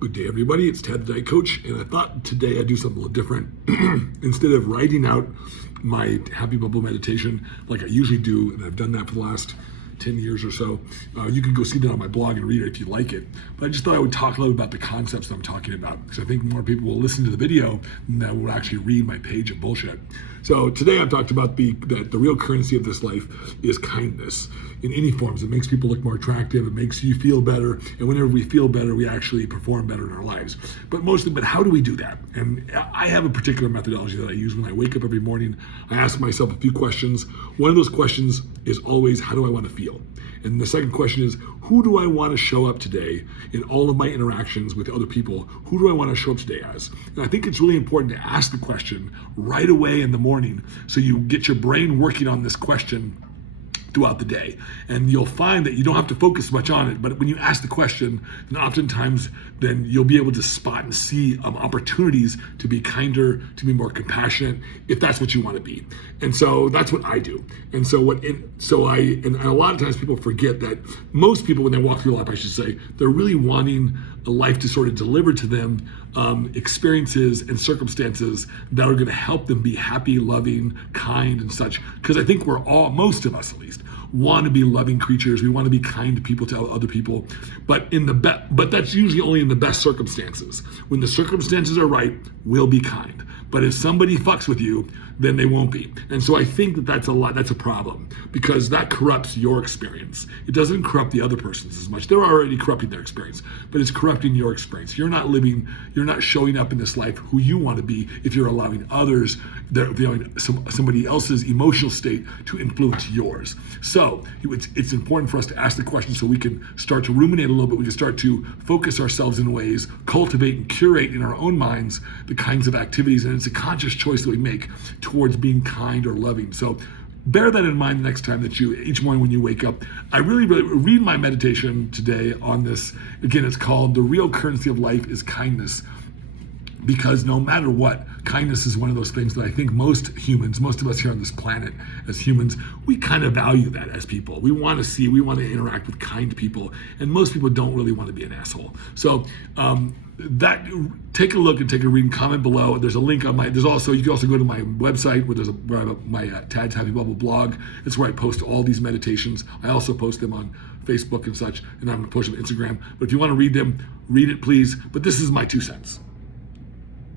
Good day, everybody. It's Ted, the Diet Coach, and I thought today I'd do something a little different. Instead of writing out my Happy Bubble meditation like I usually do, and I've done that for the last 10 years or so, you can go see that on my blog and read it if you like it. But I just thought I would talk a little about the concepts that I'm talking about, because I think more people will listen to the video than that will actually read my page of bullshit. So today I've talked about that the real currency of this life is kindness in any forms. It makes people look more attractive. It makes you feel better. And whenever we feel better, we actually perform better in our lives. But how do we do that? And I have a particular methodology that I use when I wake up every morning. I ask myself a few questions. One of those questions is always, how do I want to feel? And the second question is, who do I want to show up today in all of my interactions with other people? Who do I want to show up today as? And I think it's really important to ask the question right away in the morning so you get your brain working on this question throughout the day. And you'll find that you don't have to focus much on it, but when you ask the question, then oftentimes then you'll be able to spot and see opportunities to be kinder, to be more compassionate, if that's what you want to be. And so that's what I do. And so and a lot of times people forget that most people, when they walk through life, I should say, they're really wanting a life to sort of deliver to them experiences and circumstances that are going to help them be happy, loving, kind, and such. Because I think most of us at least, want to be loving creatures. We want to be kind to people, to other people, but that's usually only in the best circumstances. When the circumstances are right, we'll be kind. But if somebody fucks with you, then they won't be. And so I think that's a problem, because that corrupts your experience. It doesn't corrupt the other person's as much. They're already corrupting their experience, but it's corrupting your experience. You're not showing up in this life who you want to be if you're allowing others, somebody else's emotional state to influence yours. So it's important for us to ask the question so we can start to ruminate a little bit. We can start to focus ourselves in ways, cultivate and curate in our own minds the kinds of activities, and it's a conscious choice that we make towards being kind or loving. So bear that in mind the next time that each morning when you wake up. I really read my meditation today on this. Again, it's called The Real Currency of Life is Kindness. Because no matter what, kindness is one of those things that I think most of us here on this planet as humans, we kind of value that as people. We want to interact with kind people, and most people don't really want to be an asshole. So take a look and take a read and comment below. There's a link on you can also go to my website where I have my Tad's Happy Bubble blog. It's where I post all these meditations. I also post them on Facebook and such, and I'm going to post them on Instagram. But if you want to read them, read it please. But this is my 2 cents.